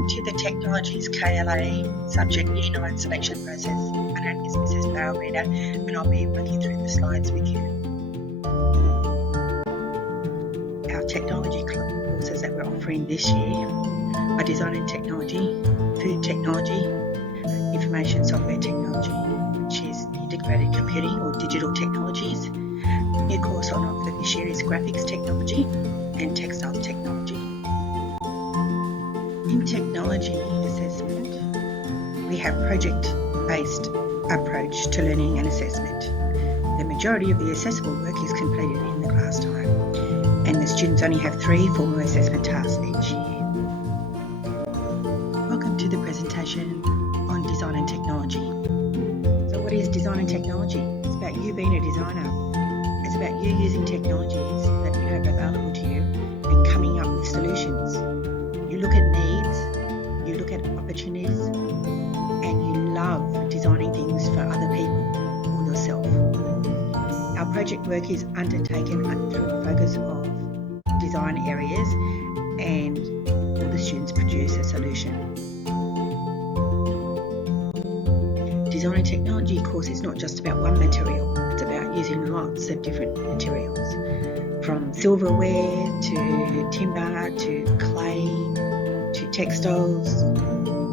Welcome to the Technologies KLA Subject Year 9 selection process. My name is Mrs. Barrel Reader and I'll be working through the slides with you. Our technology courses that we're offering this year are Design and Technology, Food Technology, Information Software Technology, which is Integrated Computing or Digital Technologies. New course on offer this year is Graphics Technology and Textiles Technology. In technology assessment, we have project-based approach to learning and assessment. The majority of the assessable work is completed in the class time, and the students only have 3 formal assessment tasks each year. Welcome to the presentation on Design and Technology. So what is Design and Technology? It's about you being a designer. It's about you using technologies that you have available to you and coming up with solutions. You look at needs, you look at opportunities, and you love designing things for other people or yourself. Our project work is undertaken through a focus of design areas, and all the students produce a solution. Design and Technology course is not just about one material, it's about using lots of different materials, from silverware to timber to clay to textiles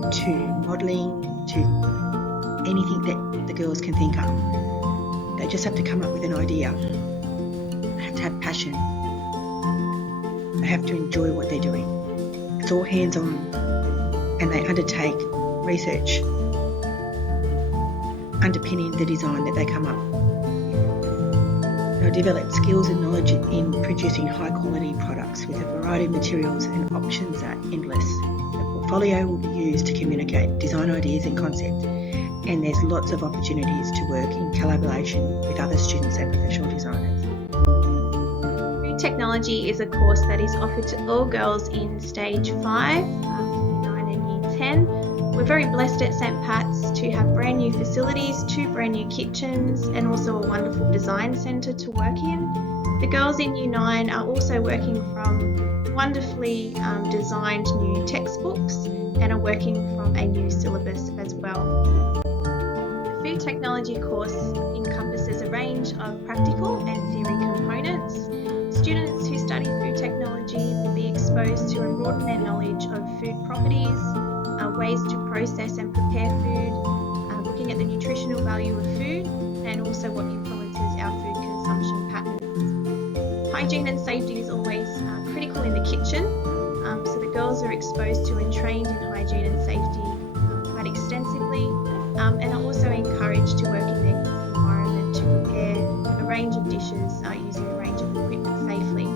to modelling to anything that the girls can think of. They just have to come up with an idea. They have to have passion. They have to enjoy what they're doing. It's all hands-on, and they undertake research underpinning the design that they come up with. They'll develop skills and knowledge in producing high-quality products with a variety of materials, and options are endless. The portfolio will be used to communicate design ideas and concept, and there's lots of opportunities to work in collaboration with other students and professional designers. Food Technology is a course that is offered to all girls in Stage 5, Year 9 and Year 10. We're very blessed at St Pat's to have brand new facilities, 2 brand new kitchens, and also a wonderful design centre to work in. The girls in Year 9 are also working from wonderfully designed new textbooks and are working from a new syllabus as well. The Food Technology course encompasses a range of practical and theory components. Students who study food technology will be exposed to and broaden their knowledge of food properties, ways to process and prepare food, looking at the nutritional value of food, and also what influences our food consumption patterns. Hygiene and safety is always critical in the kitchen, so the girls are exposed to and trained in hygiene and safety quite extensively, and are also encouraged to work in their environment to prepare a range of dishes using a range of equipment safely.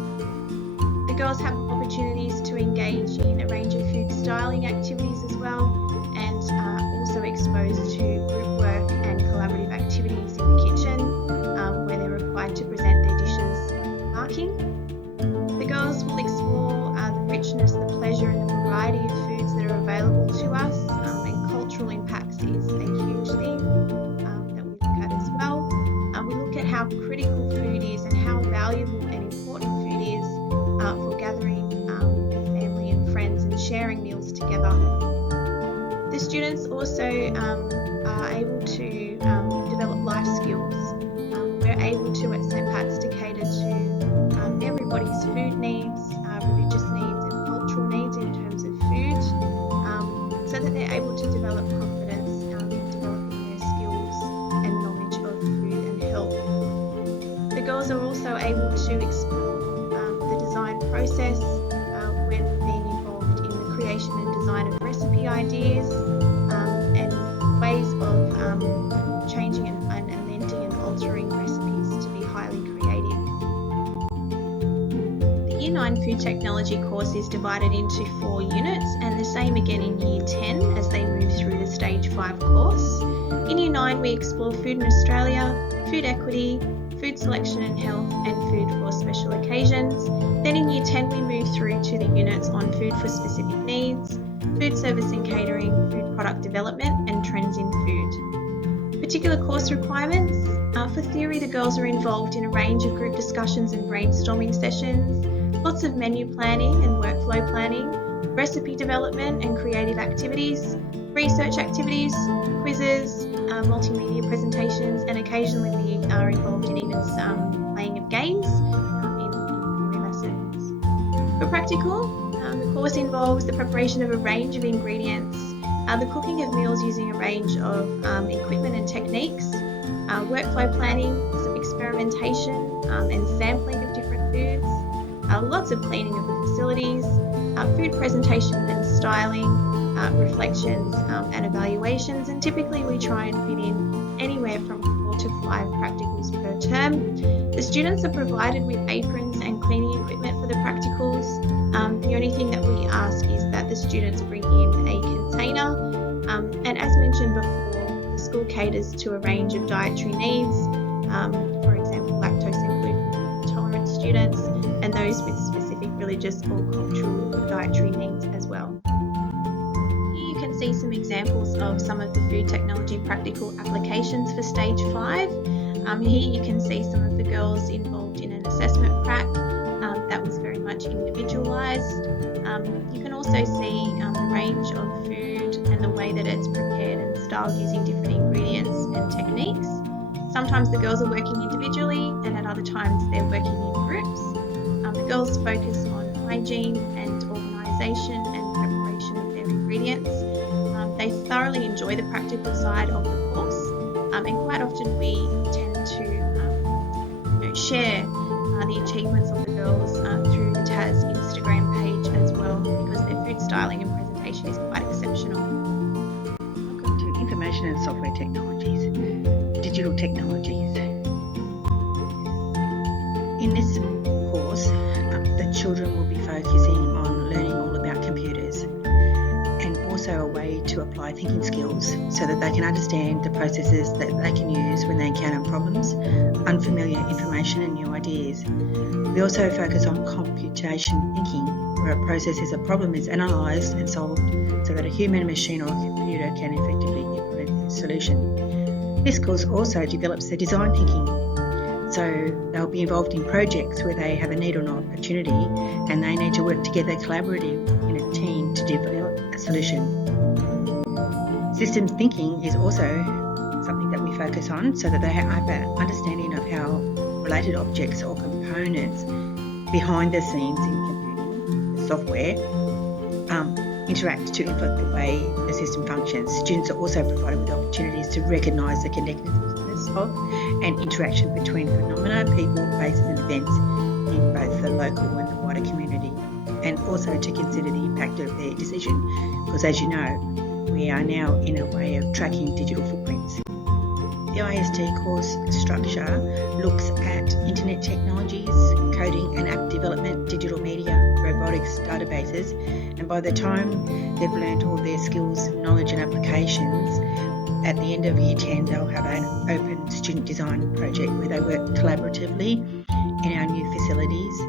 The girls have opportunities to engage in a range of food styling activities as well, and also exposed to group work and collaborative activities in the kitchen where they're required to present their dishes marking. The girls will explore the richness, the pleasure and the variety of foods that are available to us, and cultural impacts is a huge theme that we look at as well. We look at how critical food is and how valuable and important food is for gathering with family and friends and sharing meals together. The students also are able to develop life skills. We're able to at St Pat's to cater to everybody's food needs, religious needs and cultural needs in terms of food, so that they're able to develop confidence in developing their skills and knowledge of food and health. The girls are also able to explore the design process when being involved in the creation and design of recipe ideas and ways of changing and amending and altering recipes to be highly creative. The Year 9 Food Technology course is divided into 4 units, and the same again in Year 10 as they move through the Stage 5 course. In Year 9 we explore food in Australia, food equity, food selection and health, and food for special occasions. Then in Year 10 we move through to the units on food for specific needs, food service and catering, food product development, and trends in food. Particular course requirements. For theory, the girls are involved in a range of group discussions and brainstorming sessions, lots of menu planning and workflow planning, recipe development and creative activities, research activities, quizzes, multimedia presentations, and occasionally we are involved in even some playing of games in theory lessons. For practical, the course involves the preparation of a range of ingredients, the cooking of meals using a range of equipment and techniques, workflow planning, some experimentation and sampling of different foods, lots of cleaning of the facilities, food presentation and styling, reflections and evaluations, and typically we try and fit in anywhere from 4 to 5 practicals per term. The students are provided with aprons and cleaning equipment for the practicals. The only thing that we ask is that the students bring in a container, and as mentioned before, the school caters to a range of dietary needs, for example lactose and gluten intolerant students and those with specific religious or cultural dietary needs as well. Here you can see some examples of some of the food technology practical applications for stage 5. Here you can see some of the girls involved in an assessment prac that was very much individualised. You can also see the range of food and the way that it's prepared and styled using different ingredients and techniques. Sometimes the girls are working individually and at other times they're working in groups. The girls focus on hygiene and organisation and preparation of their ingredients. They thoroughly enjoy the practical side of the course, and quite often we tend to share the achievements of the girls through the TAS Instagram page as well, because their food styling and presentation is quite exceptional. Welcome to Information and Software Technologies, Digital Technologies. In this course, the children will be focusing on learning all about computers and also a way to apply thinking skills so that they can understand the processes that they can use when they encounter problems, unfamiliar information and new ideas. We also focus on computation thinking, where a process is a problem is analysed and solved so that a human, machine or a computer can effectively implement the solution. This course also develops the design thinking. So they'll be involved in projects where they have a need or an opportunity and they need to work together collaboratively in a team to develop a solution. Systems thinking is also something that we focus on so that they have an understanding of how related objects or components behind the scenes in computing, the software, interact to influence the way the system functions. Students are also provided with opportunities to recognise the connectedness of and interaction between phenomena, people, places and events in both the local and the wider community, and also to consider the impact of their decision, because as you know, we are now in a way of tracking digital footprints. The IST Course Structure looks at internet technologies, coding and app development, digital media, robotics, databases, and by the time they've learned all their skills, knowledge and applications, at the end of Year 10 they'll have an open student design project where they work collaboratively in our new facilities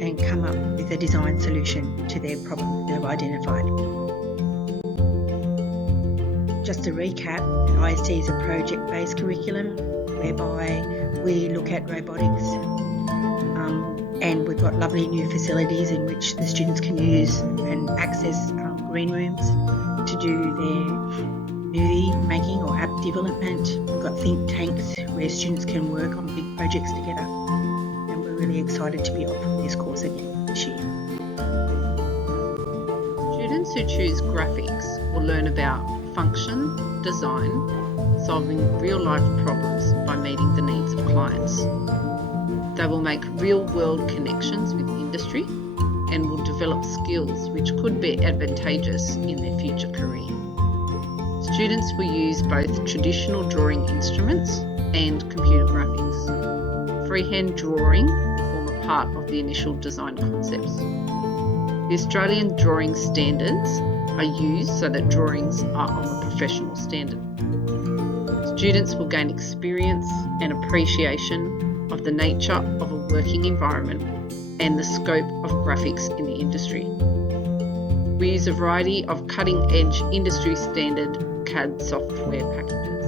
and come up with a design solution to their problem that they've identified. Just to recap, IST is a project-based curriculum whereby we look at robotics, and we've got lovely new facilities in which the students can use and access green rooms to do their movie making or app development. We've got think tanks where students can work on big projects together, and we're really excited to be offering this course again this year. Students who choose graphics will learn about function, design, solving real-life problems by meeting the needs of clients. They will make real-world connections with industry and will develop skills which could be advantageous in their future career. Students will use both traditional drawing instruments and computer graphics. Freehand drawing will form a part of the initial design concepts. The Australian drawing standards are used so that drawings are of a professional standard. Students will gain experience and appreciation of the nature of a working environment and the scope of graphics in the industry. We use a variety of cutting-edge industry standard CAD software packages.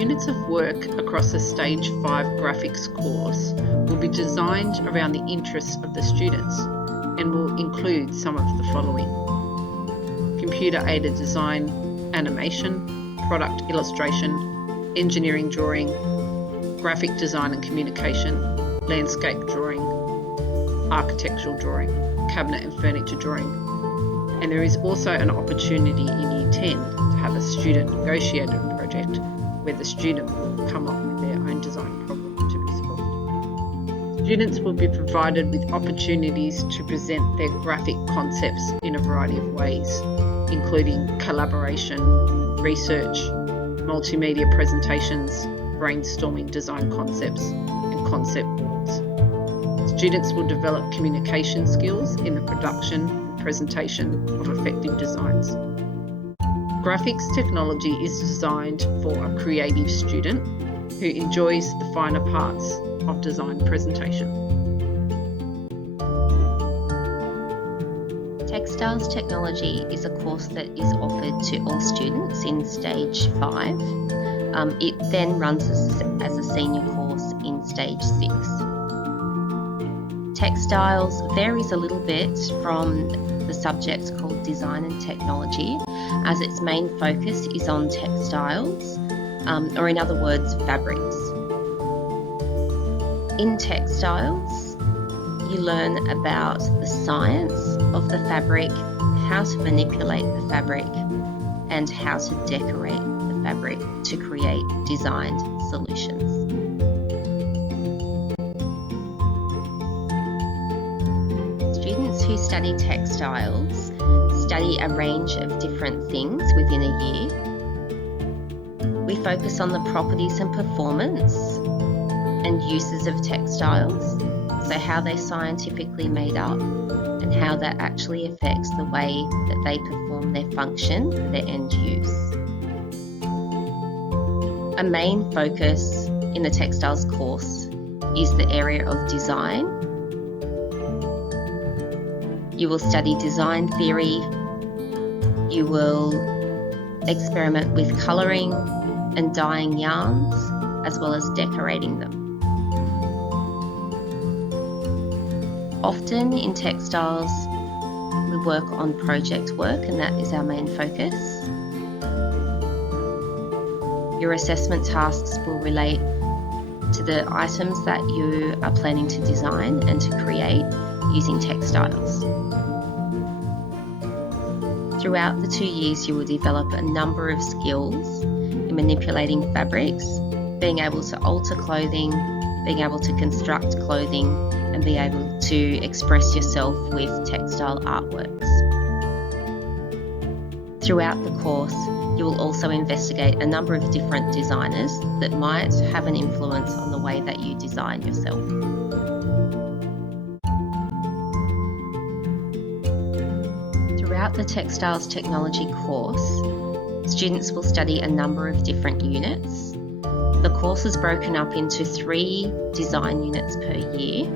Units of work across the Stage 5 graphics course will be designed around the interests of the students, and will include some of the following: computer-aided design, animation, product illustration, engineering drawing, graphic design and communication, landscape drawing, architectural drawing, cabinet and furniture drawing. And there is also an opportunity in Year 10 to have a student negotiated project where the student will come up with their own design problem to be solved. Students will be provided with opportunities to present their graphic concepts in a variety of ways, including collaboration, research, multimedia presentations, brainstorming design concepts, and concept boards. Students will develop communication skills in the production and presentation of effective designs. Graphics technology is designed for a creative student who enjoys the finer parts of design presentation. Textiles Technology is a course that is offered to all students in Stage 5. It then runs as a senior course in Stage 6. Textiles varies a little bit from the subject called Design and Technology, as its main focus is on textiles, or in other words, fabrics. In textiles, you learn about the science of the fabric, how to manipulate the fabric, and how to decorate the fabric to create designed solutions. Students who study textiles study a range of different things within a year. We focus on the properties and performance and uses of textiles, so how they're scientifically made up and how that actually affects the way that they perform their function for their end use. A main focus in the textiles course is the area of design. You will study design theory, you will experiment with colouring and dyeing yarns, as well as decorating them. Often in textiles, we work on project work, and that is our main focus. Your assessment tasks will relate to the items that you are planning to design and to create using textiles. Throughout the 2 years, you will develop a number of skills in manipulating fabrics, being able to alter clothing, being able to construct clothing, and be able to express yourself with textile artworks. Throughout the course, you will also investigate a number of different designers that might have an influence on the way that you design yourself. Throughout the Textiles Technology course, students will study a number of different units. The course is broken up into 3 design units per year,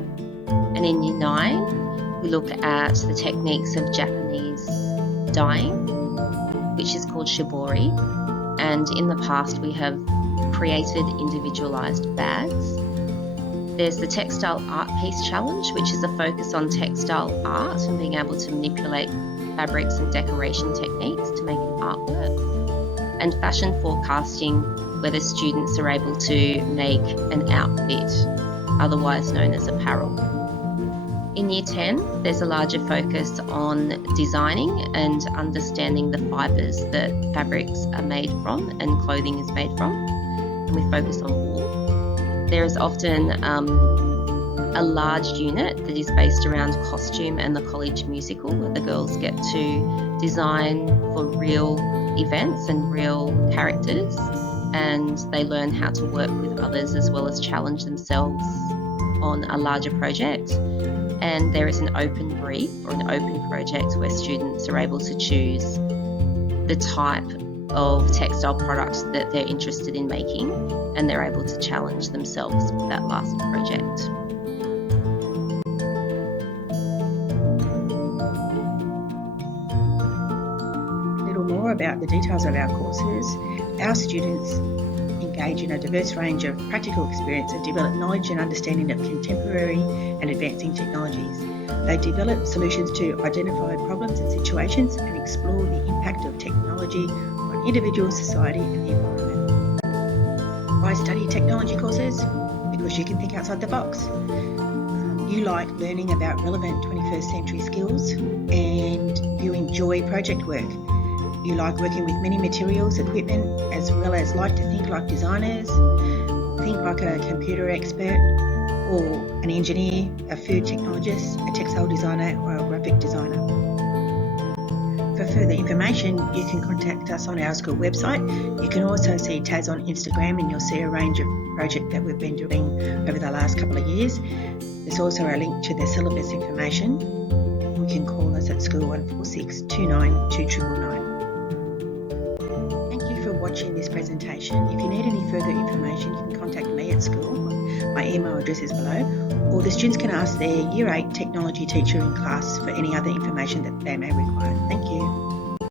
and in Year 9, we look at the techniques of Japanese dyeing, which is called shibori, and in the past we have created individualised bags. There's the Textile Art Piece Challenge, which is a focus on textile art and being able to manipulate fabrics and decoration techniques to make an artwork. And fashion forecasting, where the students are able to make an outfit, otherwise known as apparel. In Year 10, there's a larger focus on designing and understanding the fibres that fabrics are made from and clothing is made from, and we focus on wool. There is often a large unit that is based around costume and the college musical, where the girls get to design for real events and real characters, and they learn how to work with others as well as challenge themselves on a larger project. And there is an open brief or an open project where students are able to choose the type of textile products that they're interested in making, and they're able to challenge themselves with that last project. A little more about the details of our courses. Our students engage in a diverse range of practical experience and develop knowledge and understanding of contemporary and advancing technologies. They develop solutions to identify problems and situations and explore the impact of technology on individuals, society and the environment. Why study technology courses? Because you can think outside the box. You like learning about relevant 21st century skills and you enjoy project work. You like working with many materials, equipment, as well as like to think like designers, think like a computer expert or an engineer, a food technologist, a textile designer or a graphic designer. For further information, you can contact us on our school website. You can also see Taz on Instagram and you'll see a range of projects that we've been doing over the last couple of years. There's also a link to the syllabus information. You can call us at school 146 29 2999. Thank you for watching this presentation. If you need any further information, you can contact me at school. My email address is below, or the students can ask their Year 8 technology teacher in class for any other information that they may require. Thank you.